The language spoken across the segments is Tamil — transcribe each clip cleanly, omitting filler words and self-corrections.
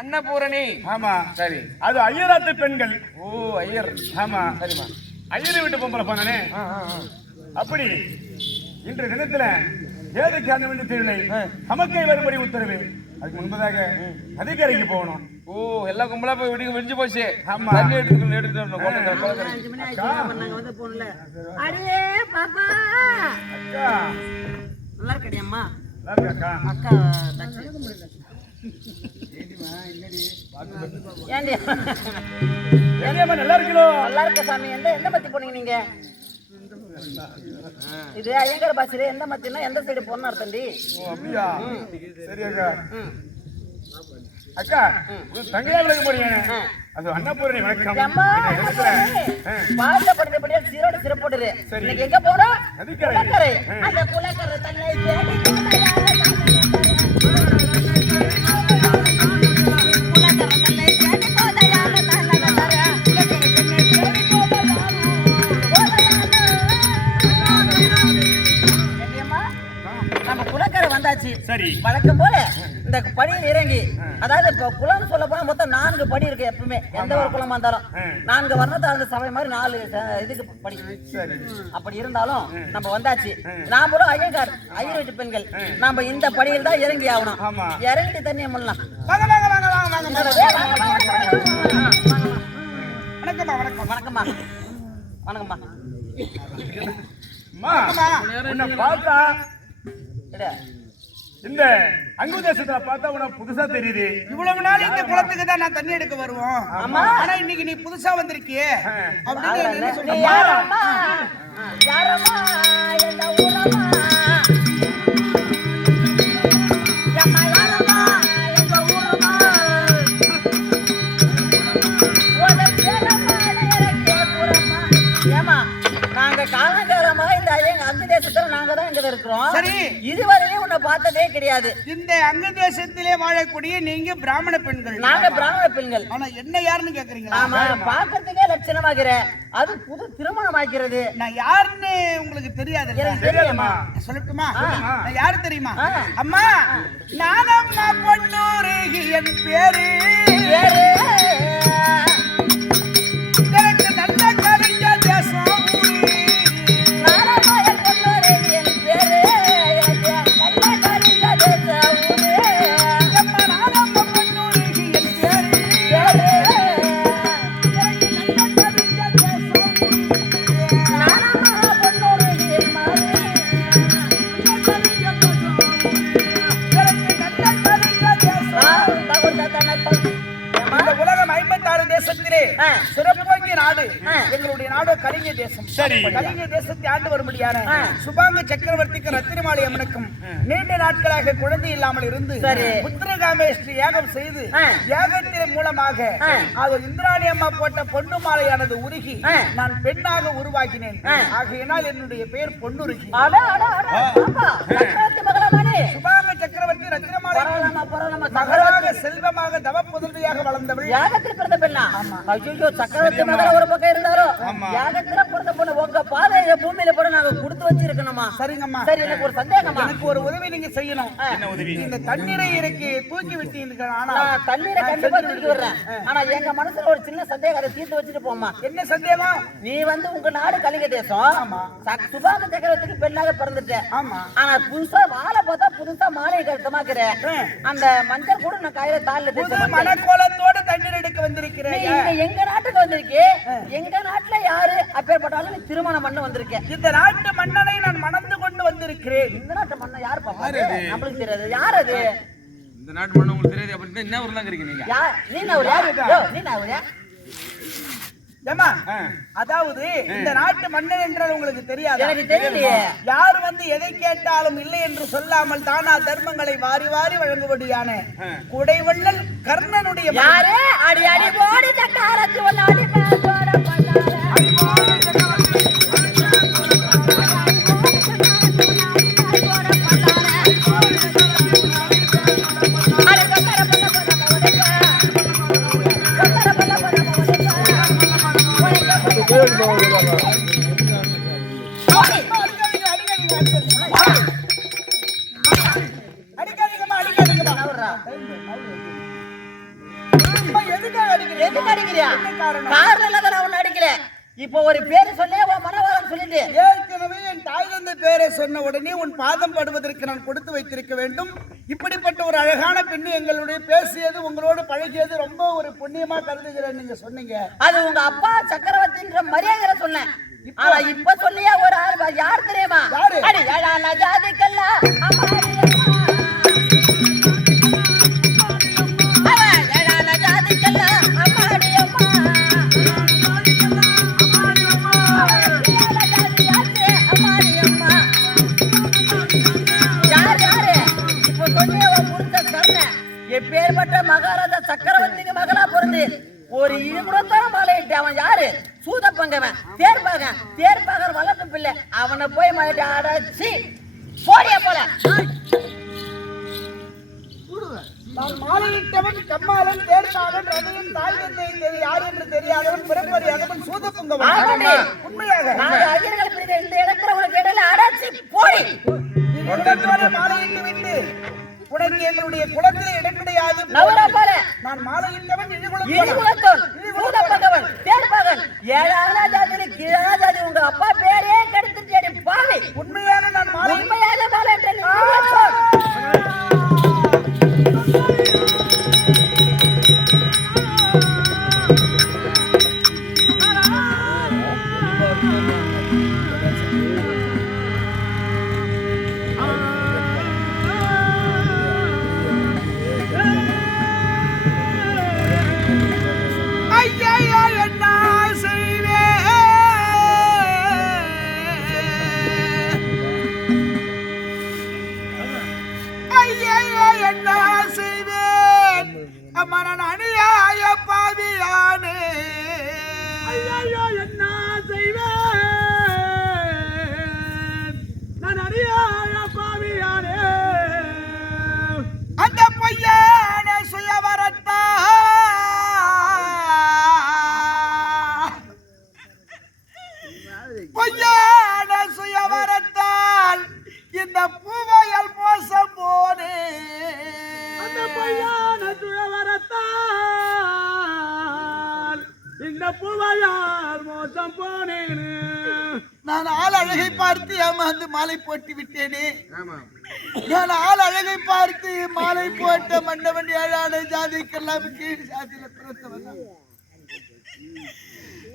அன்னபூரணி. ஆமா சரி. அது ஐயராத்து பெண்கள். ஓ ஐயர். ஆமா சரிமா. ஐயரை விட்டு பொம்பளை போனானே. அப்படி இன்று தினத்துல ஏதுக்கு அந்த வேண்டிய தெரியலை சமக்கை வரும்படி உத்தரவு. அதுக்கு முன்பதாக நதிக்கரைக்கு போகணும். ஓ எல்லா கும்பலா போய் விடிஞ்சு விடிஞ்சு போச்சு. ஆமா தண்ணி எடுத்து நல்லா இருக்கடியம்மா. அக்கா அக்கா ஏண்டி ஏடியம்மா நல்லா இருக்கீங்களோ? நல்லா இருக்க சாமி. எந்த மத்தி போனீங்க நீங்க? இது ஐயங்கார் பாசிலே எந்த மத்தினா எந்த சைடு போறணும் அர்த்தம்டி. ஓ அப்படியா? சரி அக்கா. அக்கா தங்கையா விலக போறீங்க. அது அன்னபூரணி வணக்கம். அம்மா பாட்ட படித்தபடியா சீரோட சிறப்போடுது. இன்னைக்கு எங்க போறோம்? குலக்கரை. அந்த குலக்கரை தன்னை தேடி சரி வழக்கம் போல இந்த படியில் இறங்கி, அதாவது இப்ப குளம் சொல்ல போனா மொத்தம் 4 படி இருக்கு. எப்பவுமே எந்த ஒரு குளமா இருந்தாலும் 4 வர்ணத்தாழ்ந்த சபை மாதிரி 4 இதுக்கு படி. அப்படி இருந்தாலும் நம்ம வந்தாச்சு. நாமளும் ஐயங்கார் ஐயர் வீட்டு பெண்கள் நாம இந்த படியில் தான் இறங்கி ஆகணும். இறங்கிட்டு தண்ணியை முள்ளலாம். வணக்கம்மா வணக்கம். வணக்கம்மா வணக்கம்மா. உன்னை பார்த்தா இந்த அங்கு தேசத்துல பார்த்தா உனக்கு புதுசா தெரியுது. இவ்வளவு நாள் இந்த குளத்துக்கு தான் நான் தண்ணி எடுக்க வருவோம். ஆனா இன்னைக்கு நீ புதுசா வந்திருக்கியே அப்படின்னு என்ன சொல்றீங்க? யாரம்மா யாரம்மா இந்த ஊரம்மா ஏம்மா யாரம்மா இந்த ஊரம்மா ஓட பேரம்மா நேரே ஊரம்மா. ஏம்மா நாங்க காலங்காலமா இந்த அங்கு தேசத்துல நாங்க தான் இங்க இருக்கிறோம். சரி, இதுவரையும் உன்னை பார்த்ததே கிடையாது. இந்த அங்க தேசத்திலே வாழக்கூடிய நீங்க பிராமண பெண்கள். நாங்க பிராமண பெண்கள். ஆனா என்ன யாருன்னு கேக்குறீங்களா? ஆமா, பாக்கிறதுக்கே லட்சணமாகிற. அது புது திருமணம் ஆகிறது. நான் யாருன்னு உங்களுக்கு தெரியாது. தெரியுமா? சொல்லட்டுமா? நான் யாரு தெரியுமா? அம்மா நானம்மா பொன்னூரு என் பேரு. எனக்கு நல்ல கவிஞ தேசம் சிறப்பாகிய நாடு. எங்களுடைய நாடு கலிங்க தேசம். கலிங்க தேசத்தை ஆண்டு வரும்படியான சுபாங்க சக்கரவர்த்திக்கு ரத்தினமாலை அம்மனுக்கும் நீண்ட நாட்களாக குழந்தை இல்லாமல் இருந்து புத்திரகாமேஸ்வரி யாகம் செய்து யாகத்தின் மூலமாக அது இந்திராணி அம்மா போட்ட பொண்ணு மாலையானது உருகி நான் பெண்ணாக உருவாக்கினேன். ஆகையினால் என்னுடைய பெயர் பொன்னுருகி. சுபாங்க சக்கரவர்த்தி ரத்தினமாலை மகளாக செல்வமாக தவ புதல்வியாக வளர்ந்தவள். யாகத்தில் பிறந்த பெண்ணா? ஐயோ, சக்கரவர்த்தி மகள் ஒரு பக்கம் இருந்தாரோ யாகத்துல பிறந்த பொண்ணு உங்க பாதையில பூமியில கூட நாங்க கொடுத்து வச்சிருக்கணுமா? சரிங்கம்மா. சரி, எனக்கு ஒரு சந்தேகமா. எனக்கு ஒரு உதவி நீங்க செய்யணும். என்ன உதவி? இந்த தண்ணீரை இறக்கி தூக்கி விட்டீங்க. ஆனா தண்ணீரை கண்டிப்பா தூக்கி விடுறேன். ஆனா எங்க மனசுல ஒரு சின்ன சந்தேகம், அதை தீர்த்து வச்சுட்டு போமா. என்ன சந்தேகம்? நீ உங்க நாடு கலிங்க தேசம், சுபாங்க சக்கரவர்த்திக்கு பெண்ணாக பிறந்துட்ட. ஆனா புதுசா வாழை பார்த்தா புதுசா மாலையை கருத்தமாக்குற. அந்த மஞ்சள் கூட நான் கையில தாழ்ல மனக்கோலத்தோட தண்ணீர் எடுக்க வந்திருக்கிறேன். எங்க நாட்டுக்கு வந்திருக்கே. எங்க நாட்டுல யாரு அப்பேற்பட்டாலும் நீ திருமணம் பண்ண வந்திருக்கேன். இந்த நாட்டு மன்னனை நான் மணந்து கொண்டு வந்திருக்கிறேன். இந்த நாட்டு மன்னன் யாரு பாப்பாரு? நம்மளுக்கு தெரியாது. யார் அது? இந்த நாட்டு மன்னன் உங்களுக்கு தெரியாது அப்படின்னா என்ன ஊர்ல இருக்கீங்க நீங்க? நீ நான் யாரு? நீ நான் ஏமா, அதாவது இந்த நாட்டு மன்னன் என்றால் உங்களுக்கு தெரியாது. எனக்கு தெரியலையே. யார் எதை கேட்டாலும் இல்லை என்று சொல்லாமல் தானா தர்மங்களை வாரி வாரி வழங்குபடியான குடைவள்ளல் கர்ணனுடைய யாரு? அடி அடி போடி சக்காரத்து ஒன்னாடி பேசோட பண்ணால இப்போ ஒரு பேரு சொல்லே மனவாளம் சொல்லிட்டு ஏற்கனவே என் தாய் தந்தை பேரை சொன்ன உடனே உன் பாதம் படுவதற்கு நான் கொடுத்து வைத்திருக்க வேண்டும். இப்படிப்பட்ட ஒரு அழகான பெண்ணு எங்களுடைய பேசியது உங்களோடு பழகியது ரொம்ப ஒரு புண்ணியமா கருதுகிறேன். நீங்க சொன்னீங்க அது உங்க அப்பா சக்கரவர்த்தின்ற மரியாதை சொன்னேன். ஆனா இப்ப சொல்லியா ஒரு ஆள் யார் தெரியுமா? அடி ஜாதிக்கல்ல புறத்தான மாலையிட்டு அவன் யாரு? சூதப்பங்கவன், தேர்ப்பாகர் வளர்ப்பு பிள்ளை. அவனை போய் மாலையிட்டு அடைச்சி போடிய போல. நான் மாலையிட்டவன் கம்மாளன், தேர்ப்பாகன், ரதையின் தாய் தந்தை யார் என்று தெரியாதவன், பிறப்பறியாதவன், சூதப்பங்கவன். உண்மையாக ஐயர்கள் பிரிந்த இந்த இடத்துல உனக்கு இடையில அடைச்சி போடி. மாலையிட்டு விட்டு உனக்கு எங்களுடைய குலத்தில் இடம் கிடையாது. நான் மாலையிட்டவன் இழிகுலத்தோன், சூதப்பங்கவன், தேர்ப்பாகன், ஏழான ஜாதியில கீழான ஜாதி. உங்க அப்பா பேரே கெடுத்துட்டேடி பாவி. உண்மையான நான் உண்மையாக மாலை சுயவரத்தால் இந்த பூவையால் மோசம் போனே. அந்த பொய்யான சுயவரத்தால் இந்த பூவையால் மோசம் போனேன். நான் ஆள் அழகை பார்த்து ஏமாந்து மாலை போட்டு விட்டேனே. நான் ஆள் அழகை பார்த்து மாலை போட்ட மன்னவன் ஏழான ஜாதிக்கெல்லாம் கீழ் ஜாதியில பிறந்தவன்.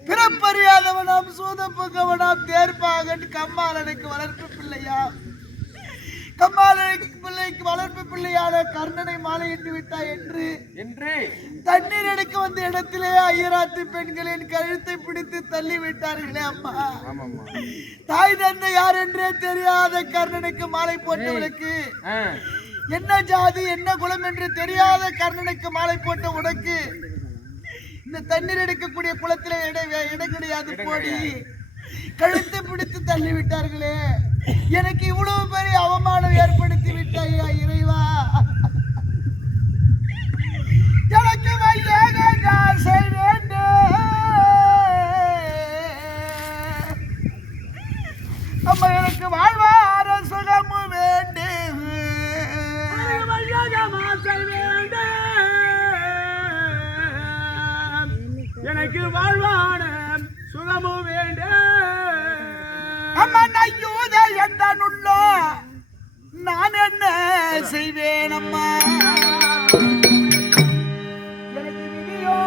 பிறப்பறியாதவனாம், சூதப்பங்கவனாம், தேர்ப்பாகன், கம்மாளனுக்கு வளர்ப்பு பிள்ளையா. கம்மாளனுக்கு பிள்ளைக்கு வளர்ப்பு பிள்ளையான கர்ணனை மாலையிட்டு விட்டாய் என்று தண்ணீர் எடுக்க வந்த இடத்திலே ஐயராத்து பெண்களின் கழுத்தை பிடித்து தள்ளி விட்டார்களே அம்மா. தாய் தந்தை யார் என்றே தெரியாத கர்ணனுக்கு மாலை போட்டவளுக்கு, என்ன ஜாதி என்ன குலம் என்று தெரியாத கர்ணனுக்கு மாலை போட்ட உனக்கு இந்த தண்ணீர் எடுக்கக்கூடிய குளத்திலே இடம் கிடையாது போடி. கழுத்தை பிடித்து தள்ளி விட்டார்களே. எனக்கு இவ்வளவு பெரிய அவமானம் ஏற்படுத்தி விட்டாயா இறைவா. எனக்கு ஆசை வேண்டும் அம்மா, எனக்கு வாழ்வார சுகமும் வேண்டும். எனக்கு வாழ்வான சுகமும் வேண்டும். அம்மா நையூத என்ற நுள்ளோ நான் என்ன செய்வேன் அம்மா. எனக்கு விதியோ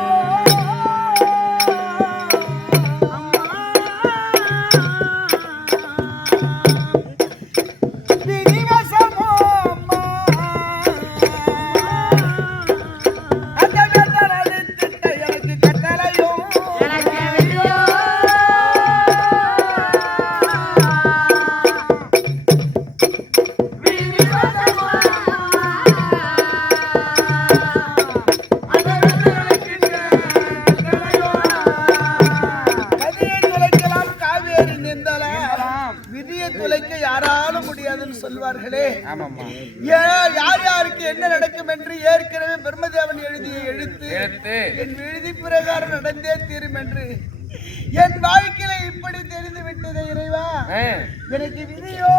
விதிவசமோ அம்மா. எனக்கு கட்டளையோ யாராலும் முடியாதுன்னு சொல்வார்களே. யார் யாருக்கு என்ன நடக்கும் என்று ஏற்கனவே பிரம்மதேவன் எழுதிய எழுத்து என் விழுதி பிரகாரம் நடந்தே தீரும் என்று என் வாழ்க்கையில இப்படி தெரிந்து விட்டது இறைவா. எனக்கு விதியோ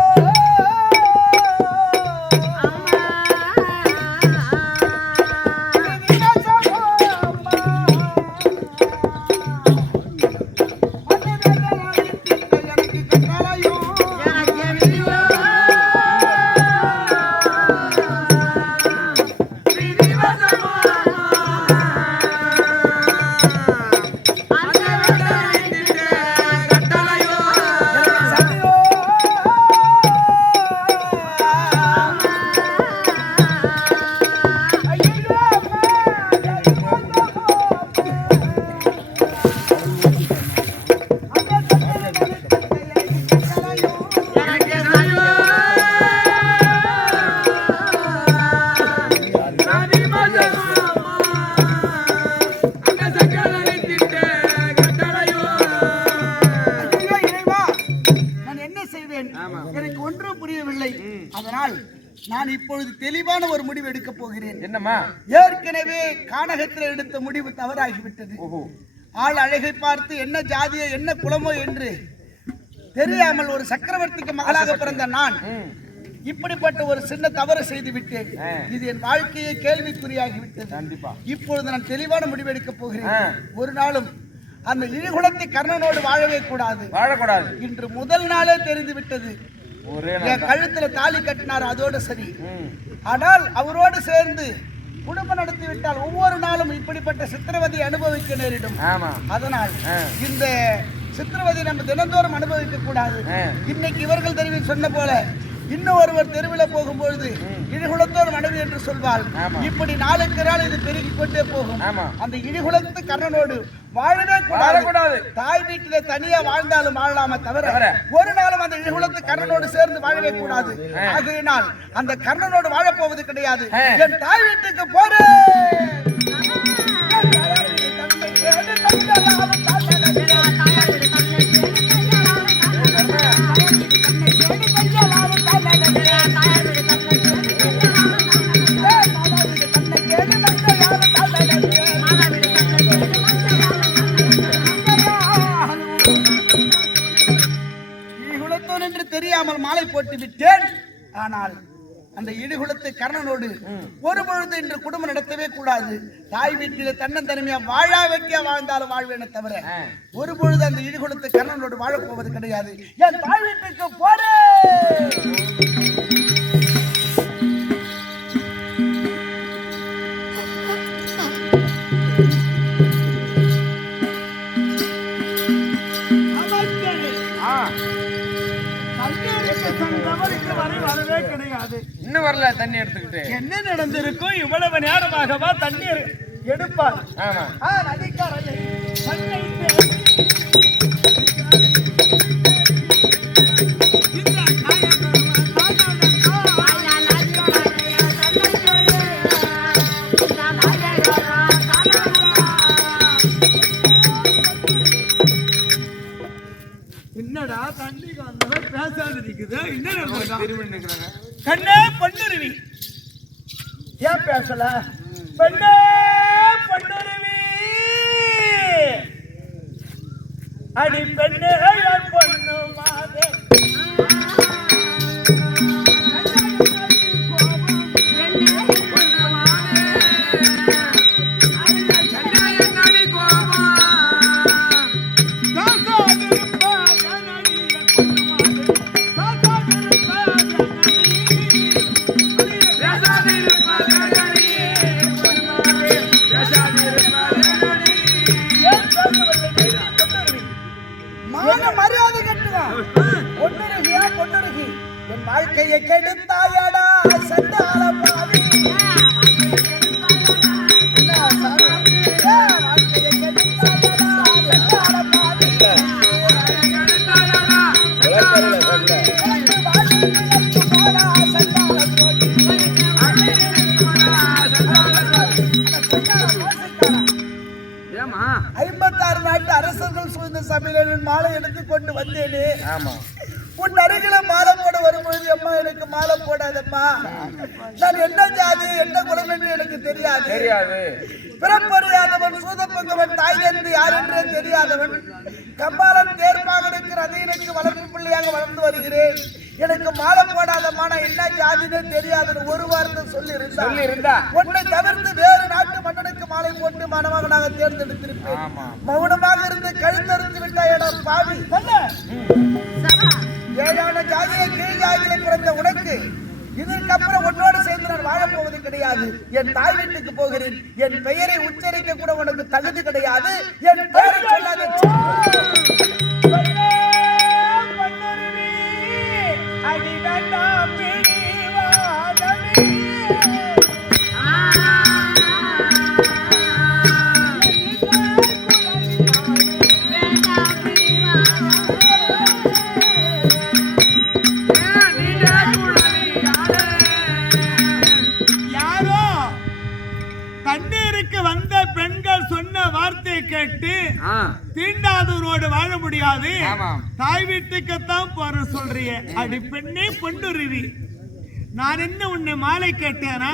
நான் இப்பொழுது தெளிவான ஒரு முடிவு எடுக்க போகிறேன். என்னம்மா? ஏற்கனவே கானகத்தில் எடுத்த முடிவு தவறாகிவிட்டது. ஆள் அழகை பார்த்து என்ன ஜாதியோ என்ன குலமோ என்று தெரியாமல் ஒரு சக்கரவர்த்திக்கு மகளாக பிறந்த நான் இப்படிப்பட்ட ஒரு சின்ன தவறு செய்து விட்டேன். இது என் வாழ்க்கையை கேள்விக்குறியாகிவிட்டது. இப்பொழுது நான் தெளிவான முடிவு எடுக்க போகிறேன். ஒரு நாளும் அந்த இழிகுலத்தை கர்ணனோடு வாழவே கூடாது. இன்று முதல் நாளே தெரிந்து விட்டது. என் கழுத்துல தாலி கட்டினார், அதோடு சரி. ஆனால் அவரோடு சேர்ந்து குடும்பம் நடத்தி விட்டால் ஒவ்வொரு நாளும் இப்படிப்பட்ட சித்திரவதை அனுபவிக்க நேரிடும். அதனால் இந்த சித்திரவதை நம்ம தினந்தோறும் அனுபவிக்க கூடாது. இன்னைக்கு இவர்கள் தெருவில் சொன்ன போல இன்னும் ஒருவர் தெருவில் போகும்பொழுது இழிகுலத்தோர் மனைவி என்று சொல்வாள். இப்படி நாளுக்கு நாள் இது பெருகிக் கொண்டே போகும். அந்த இழிகுலத்து கர்ணனோடு வாழவே கூடாது. தாய் வீட்டிலே தனியா வாழ்ந்தாலும் வாழலாம தவிர ஒரு நாளும் அந்த இழிகுலத்து கர்ணனோடு சேர்ந்து வாழவே கூடாது. ஆகையினால் அந்த கர்ணனோடு வாழப்போவது கிடையாது. என் தாய் வீட்டுக்கு போறேன். தெரியாமல் மாலை போட்டு விட்டேன். ஆனால் அந்த இடிகுலத்து கர்ணனோடு ஒரு பொழுது இன்று குடும்பம் நடத்தவே கூடாது. தாய் வீட்டிலே தன்னந்தனிமையா வாழா வெட்டியா வாழ்ந்தாலும் வாழ்வேனே தவிர ஒரு பொழுது அந்த இடிகுலத்து கர்ணனோடு வாழப்போவது கிடையாது. என் தாய் வீட்டுக்கு போறேன். இன்னும் வரல தண்ணி எடுத்துக்கிட்டு. என்ன நடந்திருக்கும்? இவ்வளவு நேரமாகவா தண்ணீர் எடுப்பார்? என்னடா தண்ணிக்கு வந்தவன் பேசாது இருக்குது. என்ன கண்ணே பொன்னுருவி ஏன் பேசல? பெண்ணே பொன்னுருவி அடி பெண்ணே பொண்ணு மாதே வாழ்க்கையை கெடுத்தாயடா சண்டால பாவி. ஏமா 56 நாட்டு அரசர்கள் சூழ்ந்த சபையில் மாலை எடுத்து கொண்டு வந்தேனே. உன் அருகில மாலை போட வரும்பொழுது அம்மா எனக்கு மாலை போடாதம்மா, நான் என்ன ஜாதி என்ன குலம் என்று எனக்கு தெரியாது. பிறப்பறியாதவன் சூதப்பங்கவன் தாய் என்று யார் என்றே தெரியாதவன் கம்பாலன் தேர்ப்பாகனுக்கு ரதையினுக்கு வளர்ப்பு பிள்ளையாக வளர்ந்து வருகிறேன். எனக்கு மாலை போடாதம்மா, நான் என்ன ஜாதினே தெரியாதுன்னு ஒரு வார்த்தை சொல்லி இருந்தா உன்னை தவிர்த்து வேறு நாட்டு மன்னனுக்கு மாலை போட்டு மணமகனாக தேர்ந்தெடுத்திருப்பேன். மௌனமாக இருந்து கழுத்தறுத்து விட்டாயடா பாவி. ஏழான ஜாதியை கீழ் ஜாதியில பிறந்த உனக்கு இதற்கப்புறம் உன்னோடு சேர்ந்து நான் வாழப்போவது கிடையாது. என் தாய் வீட்டுக்கு போகிறேன். என் பெயரை உச்சரிக்க கூட உனக்கு தகுதி கிடையாது. என் பெயரை சொல்லாதே. கேட்டு தீண்டாதவரோடு வாழ முடியாது, தாய் வீட்டுக்குத்தான் போற சொல்றிய. அடி பெண்ணே பொன்னுருவி, நான் என்ன உன்னை மாலை கேட்டேனா?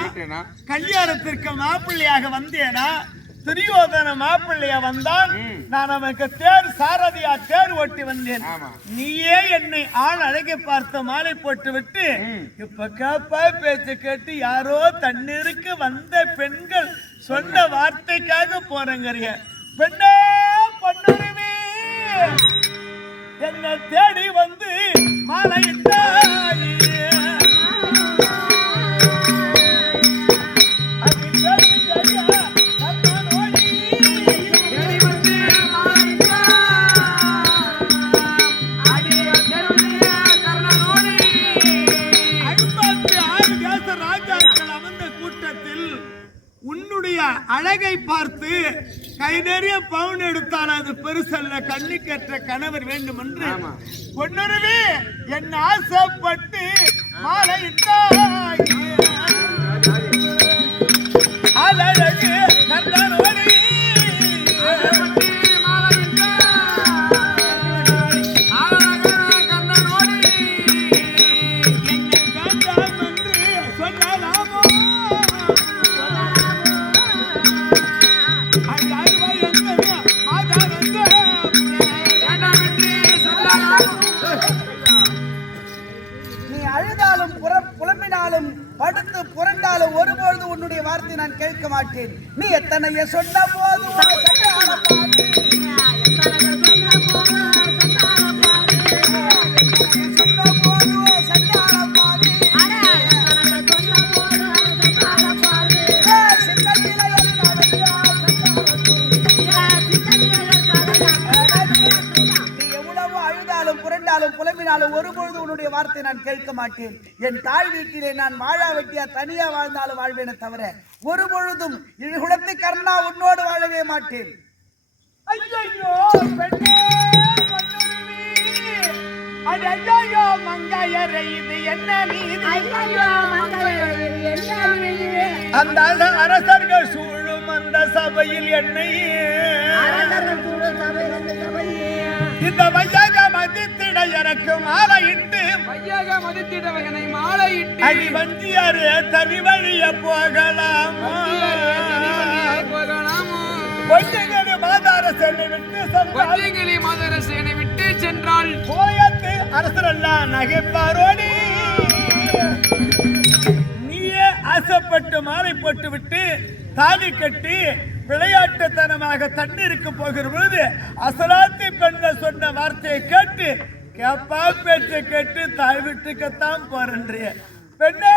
கல்யாணத்திற்கு மாப்பிள்ளையாக வந்தேனா? துரியோதன மாப்பிள்ளையா வந்தான், நான் அவனுக்கு தேர் சாரதியா தேர் ஓட்டி வந்தேன். நீயே என்னை ஆள் அழகை பார்த்த மாலை போட்டு விட்டு இப்ப காப்பா பேச்சு கேட்டு யாரோ தண்ணீருக்கு வந்த பெண்கள் சொன்ன வார்த்தைக்காக போறேங்கறிய. பெண்ணே பொன்னுரிமை என்ன தேடி வந்து மாலை அழகை பார்த்து கை நிறைய பவுன் எடுத்தால் அது பெருசல்ல, கண்ணுக்கற்ற கணவர் வேண்டும் என்று பொன்னுருவி என் ஆசைப்பட்டு மாலையிட்டாய். அழகு கண்டனோடி படுத்து புரண்டாலும் ஒருபொழுது உன்னுடைய வார்த்தை நான் கேட்க மாட்டேன். நீ எத்தனைய சொன்ன போது புலம்பினாலும் ஒருபொழுது உன்னுடைய வார்த்தை நான் கேட்க மாட்டேன். என் தாய் வீட்டிலே நான் வாழா வெட்டியா தனியா வாழ்ந்தாலும் வாழ்வேனே தவிர ஒருபொழுதும் குலத்தை கர்ணா உன்னோடு வாழவே மாட்டேன். ஐயோ பெண்ணே பொன்னுரிமை, ஐயோ மங்கையரே இது என்ன நீதி? ஐயோ மங்கையரே என்ன நீதி? அந்த அரசர்கள் சூழும் அந்த சபையில் என்னை அரசர்கள் சூழும் சபையில் இந்த மையாக மதித்திட எனக்கு மாலையிட்டு அடி வஞ்சியாரே தனி வழிய போகலாமோ? கொஞ்சங்களி மாதாரசேனை விட்டு சென்றால் போயத்து அரசரெல்லாம் நகைப்பாரோடி. நீயே ஆசைப்பட்டு மாலை போட்டு விட்டு தாலி கட்டி விளையாட்டுத்தனமாக தண்ணீருக்கு போகிற பொழுது அசலாத்தி பெண்கள் சொன்ன வார்த்தையை கேட்டு கேப்பா பேச்சை கேட்டு தாய் வீட்டுக்குத்தான் போறேன்றிய. பெண்ணே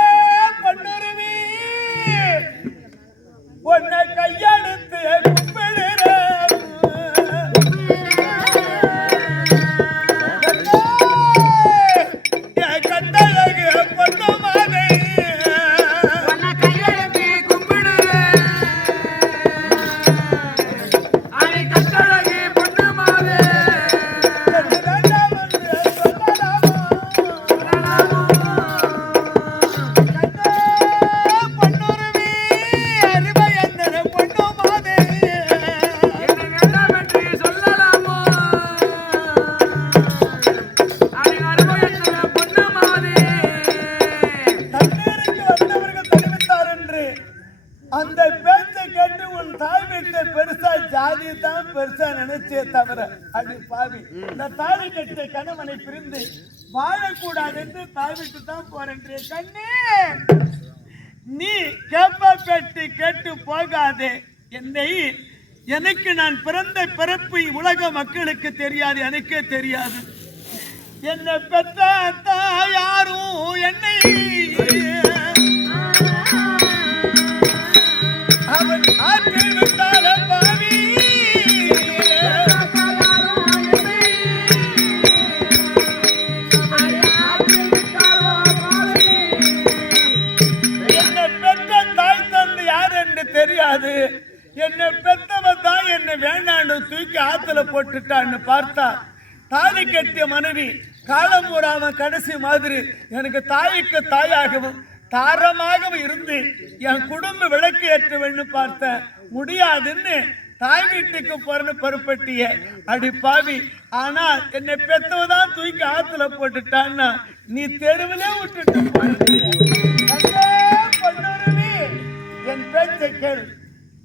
பொன்னுரிமை உன்னை கையெடுத்து கும்பிடுறேன். கட்டழகு பொண்ணு மாலை அந்த பேச்சை கேட்டு உன் தாய் வீட்டை பெருசா ஜாதி தான் பெருசா நினைச்சே தவிர அது பாவி இந்த தாலி கட்டிய கணவனை பிரிந்து வாழக்கூடாது என்று தாய் வீட்டு தான் போறேன். கண்ணே நீ கேப்பா பேட்டி கேட்டு போகாதே. என்னை எனக்கு நான் பிறந்த பிறப்பு உலக மக்களுக்கு தெரியாது, எனக்கே தெரியாது. என்னை பெற்ற யாரும் என்னை அவன் ஆற்றில் விட்டால பாவி. என்னை பெற்ற தாய் தந்தை யார் என்று தெரியாது. என்னை பெற்றவன் தான் என்னை வேண்டாண்டு தூக்கி ஆத்துல போட்டுட்டான்னு பார்த்தா தாலி கட்டிய மனைவி காலம்பூராம கடைசி மாதிரி எனக்கு தாய்க்கு தாயாகவும் தாரமாகவும் இருந்து என் குடும்ப விளக்கு ஏற்றுவேன்னு பார்த்த முடியாதுன்னு தாய் வீட்டுக்கு போறன்னு பொறுப்பட்டிய அடி பாவி. ஆனால் என்னை பெத்தவதான் தூக்கி ஆத்துல போட்டுட்டான்னா நீ தெருவிலே விட்டுட்டு போற. பேச்சை கேள்.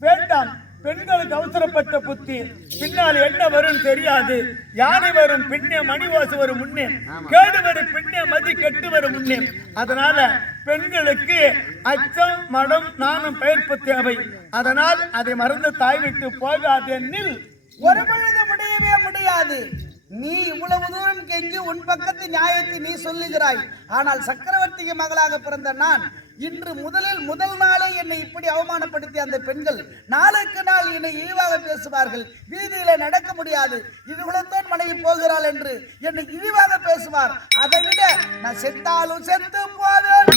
வேண்டாம், பெண்களுக்கு அவசரப்பட்ட புத்தி, பின்னால் என்ன வரும் தெரியாது. யானை வரும் பின்னே, மணிவாசு வரும் முன்னே, கேடு வரும் பின்னே, மதி கெட்டு வரும் முன்னே. அதனால பெண்களுக்கு அச்சம், மடம், நானும் பெயர்ப்பு தேவை. அதனால் அதை மறந்து தாய் விட்டு போகாதெனில் ஒரு பொழுது முடியவே முடியாது. நீ இவ்வளவு தூரம் கெஞ்சி உன் பக்கத்து நியாயத்தை நீ சொல்லுகிறாய். ஆனால் சக்கரவர்த்திக்கு மகளாக பிறந்த நான் இன்று முதல் நாளே என்னை இப்படி அவமானப்படுத்திய அந்த பெண்கள் நாளுக்கு நாள் என்னை இழிவாக பேசுவார்கள். வீதியில நடக்க முடியாது, இதுகுலத்தோன் மனைவி போகிறாள் என்று என்னை இழிவாக பேசுவார். அதை விட நான் செத்தாலும் செத்து போவேன்.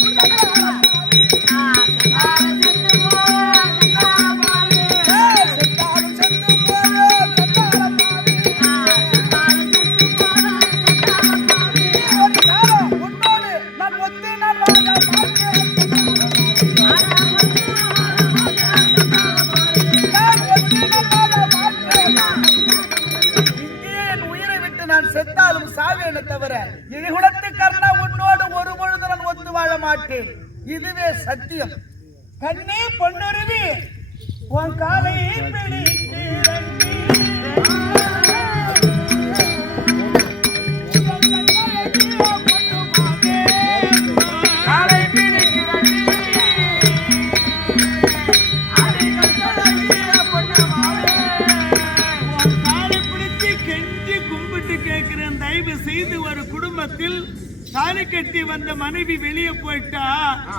செத்தாலும் சாவேன தவிர இழிகுலத்து கர்ணா உன்னோடு ஒரு பொழுது நான் ஒத்து வாழ மாட்டேன். இதுவே சத்தியம். கண்ணே பொன்னருவி உன் காலை தாலி கட்டி வந்த மனைவி வெளியே போயிட்டா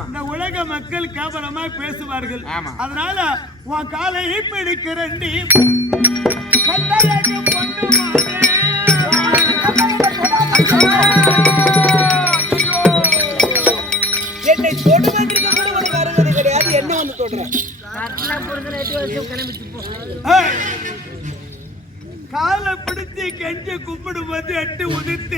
இந்த உலக மக்கள் கேவலமா பேசுவார்கள். அதனால உன் காலை பிடிக்கிறண்டி என்னை தொடுவதற்கு கூட உனக்கு அருகதை கிடையாது. என்ன வந்து தொடுறேன்? காலை பிடிச்சி கெஞ்சி கும்பிடும் போது எட்டு உதிர்த்து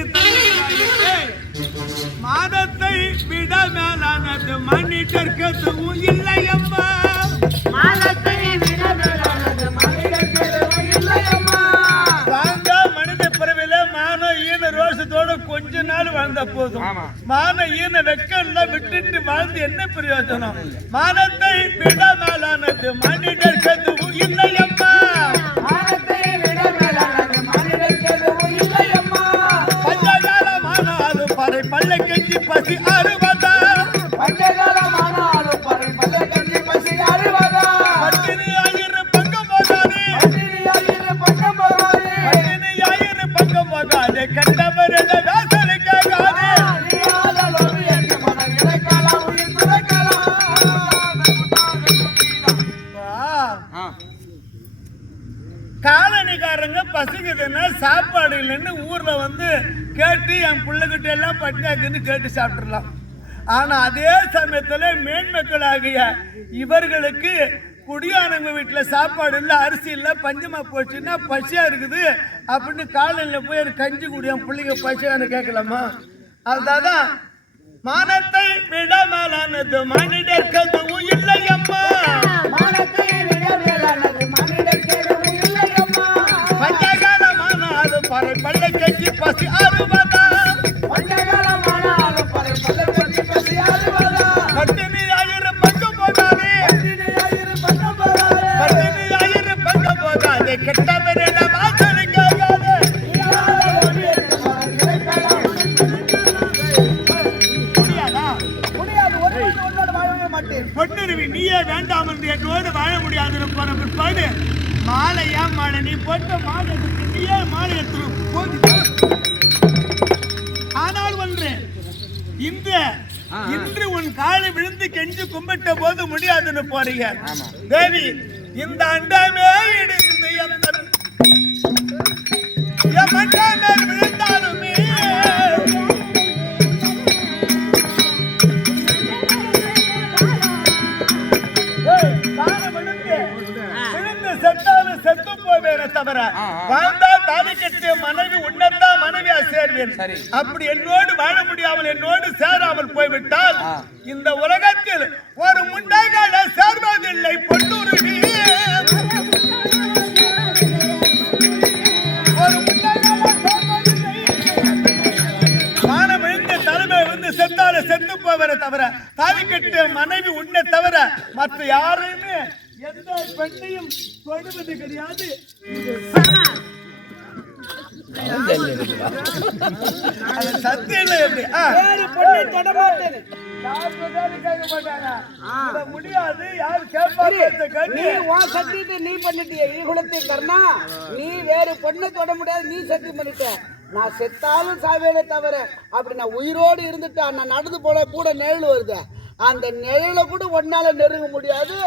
மாதத்தை விட மேலானது மனிதர்க்கதுவும் இல்லையம்மா. மாதத்தை விட மேலானது மனிதர்க்கதுவும் இல்லையம்மா. வாழ்ந்தா மனித பிறவில மான ஈன ரோஷத்தோட கொஞ்ச நாள் வாழ்ந்த போதும். மான ஈன வெக்கல்ல விட்டுட்டு வாழ்ந்து என்ன பிரயோஜனம்? மானத்தை விட மேலானது மனிதர்க்கதுவும் இல்லையம்மா. பல்ல கஞ்சி பசி அறுவதா, பட்டினி ஆயிரம் பக்கம் போகாதே, பட்டினி ஆயிரம் பக்கம் போகாதே, கண்டவர் வாசலை கேட்காதே. காலனிக்காரங்க பசிக்குதுன்னா சாப்பாடு இல்லைன்னு ஊர்ல வந்து கேட்டு என் பிள்ளைகிட்ட எல்லாம் பட்டியாக்குன்னு கேட்டு சாப்பிட்டுலாம். ஆனா அதே சமயத்துல மேன்மக்களாகிய இவர்களுக்கு குடியானவங்க வீட்டுல சாப்பாடு இல்ல, அரிசி இல்ல, பஞ்சமா போச்சுன்னா பசியா இருக்குது அப்படின்னு காலையில போய் ஒரு கஞ்சி குடி என் பிள்ளைங்க பசியான்னு கேட்கலாமா? அதுதான் மானத்தை விட மேலானது மனிதர்க்கதுவும் இல்லையம்மா. பஞ்சகாலமானாலும் பறை பல்ல கஞ்சி பசி அறுவதா, பட்டினி ஆயிரம் பக்கம் போகாதே, பட்டினி ஆயிரம் பக்கம் போகாதே, கெட்ட பெரிய வாசலை கேட்காதே. பொன்னுருவி நீயே வேண்டாம் என்று என்னோடு வாழ முடியாதுன்னு போற பிற்பாடு மாலையா மாலை நீ போட்ட மாலை நீயே மாலை எடுத்து. ஆனால் ஒன்று, இன்று உன் காலை விழுந்து கெஞ்சு கும்பிட்ட போது முடியாதுன்னு போறீங்க தேவி. இந்த அண்டமே இடிந்து என் மண்டமே விழுந்தாலுமே செத்து போவேன் தவிர வாழ்ந்தா தாலி கட்டிய மனைவி உன்னதான் மனைவியா சேர்வேன். அப்படி என்னோடு வாழ முடியாமல் என்னோடு சேராமல் போய்விட்டால் இந்த உலகத்தில் ஒரு முண்டைகளை சேர்வதில்லை பொன்னுருவி. மானம் எழுந்த தலைமை வந்து செத்தால செத்து போவர தவிர தாலி கட்டிய மனைவி உன்னை தவிர மற்ற யாரையுமே எந்த பெண்ணையும் தொடுவது கிடையாது. சத்தியம் எப்படி யார் சொன்னாலும் கேட்க மாட்டாங்க. இத முடியாது, யார் கேட்பாங்க. நீ உன் சத்தியத்தை நீ பண்ணிட்டிய ஈகுலத்தை கர்ணா. நீ வேறு பொண்ணை தொட முடியாது, நீ சத்தியம் பண்ணிட்ட. நான் செத்தாலும் சாவேனே தவிர அப்படி நான் உயிரோடு இருந்துட்டா நான் நடந்து போன கூட நிழல் வருது, அந்த நிழல கூட ஒன்னால நெருங்க முடியாது.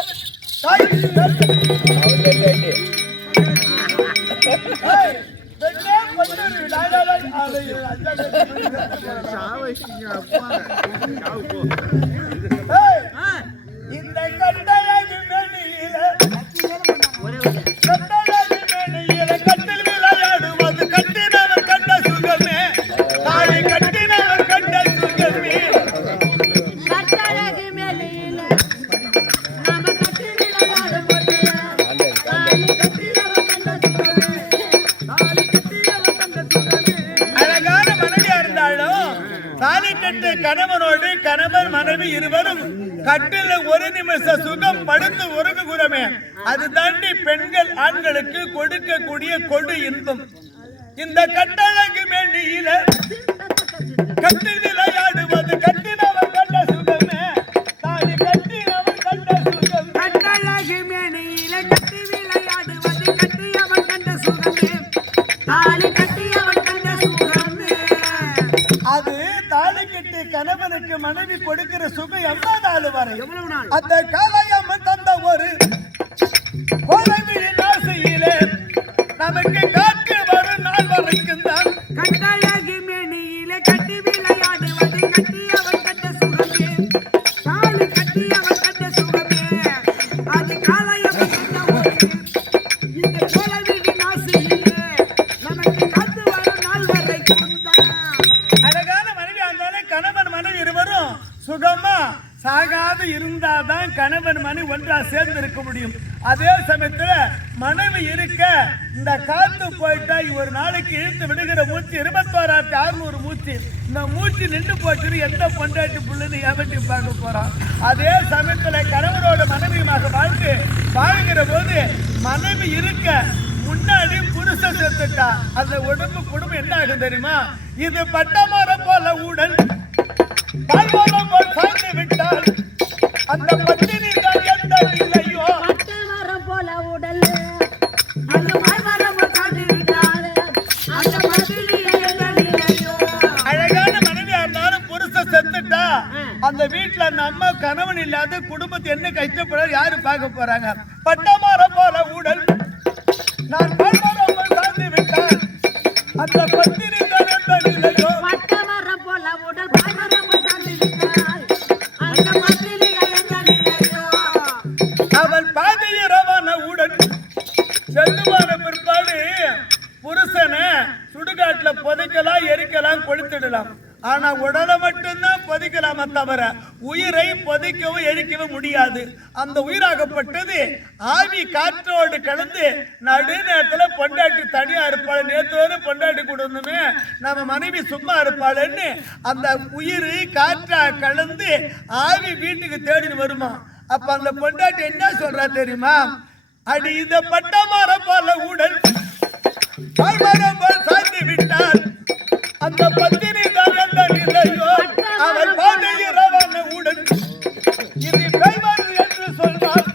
இந்த கட்டழகு மேனியில கட்டில் விளையாடுவது கட்டினவர் கண்ட சுகமே, தாயை கட்டினவர் கண்ட சுகமே. கட்டழகு மேனியில நாம கட்டி விளையாடுவது தாலி கட்டினவர் கண்ட சுகமே, தாலி கட்டினவர் கண்ட சுகமே. அழகான மனைவியா இருந்தாலும் தாலி கட்டு கணவனோடு கணவன் மனைவி இருவரும் கட்டில ஒரு நிமிஷ சுகம் படுத்து உறங்குகிறோமே, அது தாண்டி பெண்கள் ஆண்களுக்கு கொடுக்கக்கூடிய கொடு இன்பம். இந்த கட்டழகு மேனியில கட்டில் விளையாடுவது கட்டினவர் கண்ட சுகமே, தாலி கட்டினவர் கண்ட சுகம். கட்டழகு மேனியில கட்டி விளையாடுவது கட்டியவன் கண்ட சுகமே, தாலி கட்டியவன் கண்ட சுகமே. அது தாலி கட்டி கணவனுக்கு மனைவி கொடுக்கிற சுகம் எவ்வளவு நாள் வரை? எவ்வளவு நாள்? அந்த காலையம்மன் தந்த ஒரு கோலவிழின் ஆசையிலே நமக்கு காற்று வரும் நாள் வரைக்கும் தான். கட்டழகு மேனியில கட்டி விளையாடுவது கட்டியவன் கண்ட சுகமே, தாலி கட்டியவன் கண்ட சுகமே. அது காலையவன் கண்ட ஒரு இந்த கோலவிழின் ஆசையிலே நமக்கு காத்து வரும் நாள் வரைக்கும் தான். அழகான மனைவி இருந்தாலும் கணவன் மனைவி இருவரும் சுகமா சாகாது இருந்தாதான் கணவன் மனைவி ஒன்றா சேர்ந்து இருக்க முடியும். அதே சமயத்துல மனைவி இருக்க இந்த காத்து போயிட்டா ஒரு நாளைக்கு இழுத்து விடுகிற மூச்சு 26,600 மூச்சு. இந்த மூச்சு நின்று போச்சு எந்த பொண்டாட்டி புள்ளுன்னு ஏமாட்டி பார்க்க போறான். அதே சமயத்துல கணவனோட மனைவியுமாக வாழ்கிற போது மனைவி இருக்க முன்னாடி புருஷன் செத்துட்டா அந்த உடம்பு குடும்பம் என்ன ஆகும் தெரியுமா? இது பட்டமரம் போல உடல் பால்மரம் போல் சாய்ந்து விட்டால் அந்த பத்தினி தான் எந்த இல்லையோ. பட்டமரம் போல உடல் அந்த மரம் சாதி விட்டால் அந்த மதிலியே எங்களையோ. அழகான மனைவியா இருந்தாலும் புருஷன் செத்துட்டா அந்த வீட்டுல அந்த அம்மா கணவன் இல்லாத குடும்பத்தை என்ன கஷ்டப்பட யாரு பார்க்க போறாங்க? பட்டமரம் போல உடல் நான் பால்மரம் போல் சாய்ந்து விட்டால் அந்த பத்தினி தான் எந்த இல்லையோ. பட்டமரம் போல உடல் மரம் சாதி விட்டால் அந்த மதிலியே எங்களையோ. அவன் பாதையரவான உடன் செல்லுமான பிற்பாடு புருஷனை சுடுகாட்டுல புதைக்கலாம், எரிக்கலாம், கொளுத்திடலாம். ஆனா உடலை மட்டும்தான் புதைக்கலாம தவிர உயிரை புதைக்கவும் எரிக்கவும் முடியாது. அந்த உயிராகப்பட்டது ஆவி காற்றோடு கலந்து நடு நேரத்துல பொண்டாட்டி தனியா இருப்பாள். நேற்று வரை பொண்டாட்டி கூட இருந்துமே நம்ம மனைவி சும்மா இருப்பாள்னு அந்த உயிர் காற்றா கலந்து ஆவி வீட்டுக்கு தேடின்னு வருமா. அப்ப அந்த பொண்டாட்டி என்ன சொல்றா தெரியுமா? அடி இந்த பட்டமரம் போல உடல் பால்மரம் போல் சாய்ந்து விட்டால் அந்த பத்தினி தான் எந்த இல்லையோ. அவள் பாதையிறவன உடல் இது கைவாறு என்று சொல்வாள்,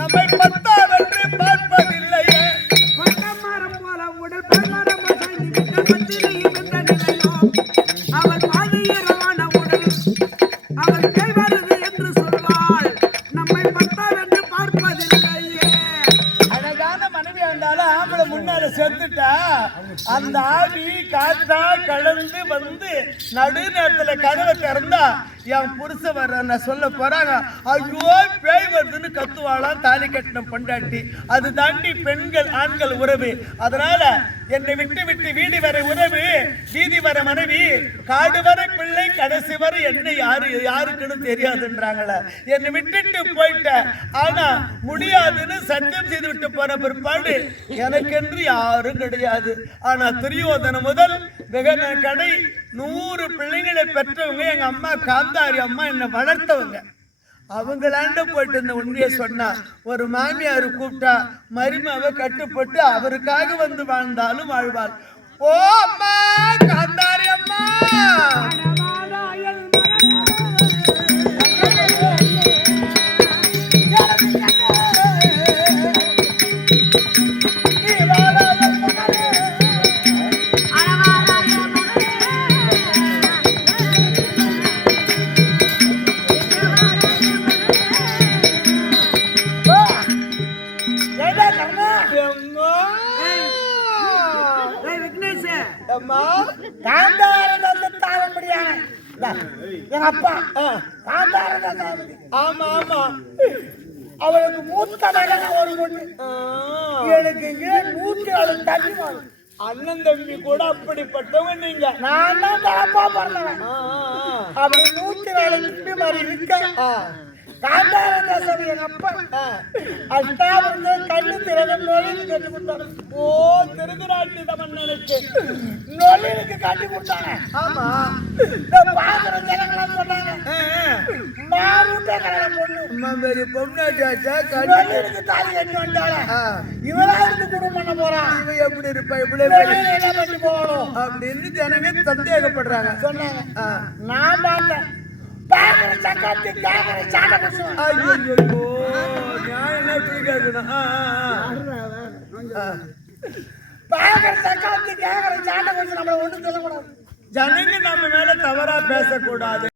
நம்மை பத்தாவென்று பார்ப்பதில்லையே. பட்டமரம் போல உடல் பல்மரம் சாய்ந்து விட்ட பத்தினியும் எந்த நிலையோ. அவள் பாதையிறவான உடல் அவள் கைவருது என்று சொல்வாள், நம்மை பத்தாவென்று பார்ப்பதில்லையே. அழகான மனைவியா இருந்தாலும் ஆம்பளை முன்னால செத்துட்டா அந்த ஆவி காற்றா கலந்து வந்து நடு நேரத்துல கதவை திறந்தா என் புருஷ வர்ற சொல்ல போறாங்க. ஐயோ பேய் வருதுன்னு கத்துவாளாம் தாலி கட்டின பொண்டாட்டி. அது தாண்டி பெண்கள் ஆண்கள் உறவு. அதனால என்னை விட்டு விட்டு வீடு வரை உறவு, வீதி வர மனைவி, காடு வரை பிள்ளை, கடைசி வரை என்ன யாருக்குன்னு தெரியாதுன்றாங்கள. என்னை விட்டுட்டு போயிட்ட ஆனா முடியாதுன்னு சத்தியம் செய்து விட்டு போன பிற்பாடு எனக்கென்று யாரும் கிடையாது. ஆனா துரியோதன முதல் வெகன கடை 100 பிள்ளைகளை பெற்றவங்க எங்க அம்மா காந்த காந்தாரி அம்மா என்னை வளர்த்தவங்க. அவங்களாண்ட போயிட்டு இந்த உண்மையை சொன்னா ஒரு மாமியார் கூப்பிட்டா மருமாவை கட்டுப்பட்டு அவருக்காக வந்து வாழ்ந்தாலும் வாழ்வாள். ஓ அம்மா காந்தாரி அம்மா, எங்க அப்பா ஆமா ஆமா அவளுக்கு மூத்த மகன் ஒரு பொண்ணு. எனக்கு இங்க 107 தண்ணி வாங்க. அண்ணன் தம்பி கூட அப்படிப்பட்டவங்க நீங்க. நான் தான் தரப்பா பண்ணேன். அப்படி 104 தம்பி மாதிரி இருக்க காந்தாரதாசன் எங்க அப்பா அஷ்டாவது கண்ணு திறந்த நொழில் கட்டி கொடுத்தாங்க. ஓ திருநாட்டு மன்னனுக்கு நொழிலுக்கு கட்டி கொடுத்தாங்க. ஆமா பாக்குற ஜனங்களாம் சொன்னாங்க மாறுட்ட கல்யாணம் பொண்ணு பெரிய பொண்ணாச்சாச்சா நொழிலுக்கு தாலி கட்டி வந்தால இவரா இருந்து குடும்பம் பண்ண போறான். இவன் எப்படி இருப்பா இப்படி என்ன பண்ணி போகணும் அப்படின்னு ஜனங்க சந்தேகப்படுறாங்க. சொன்னாங்க. நான் பார்த்தேன் பாக்குற சக்காத்தி கேக்குற சாட்ட புடிச்சு. ஐயோ நான் என்ன இப்படி கேட்கணும். பாக்குற சக்காத்தி கேக்குற சாட்ட புடிச்சு நம்மள ஒண்ணும் சொல்லக்கூடாது. ஜனங்க நம்ம மேல தவறா பேசக்கூடாது.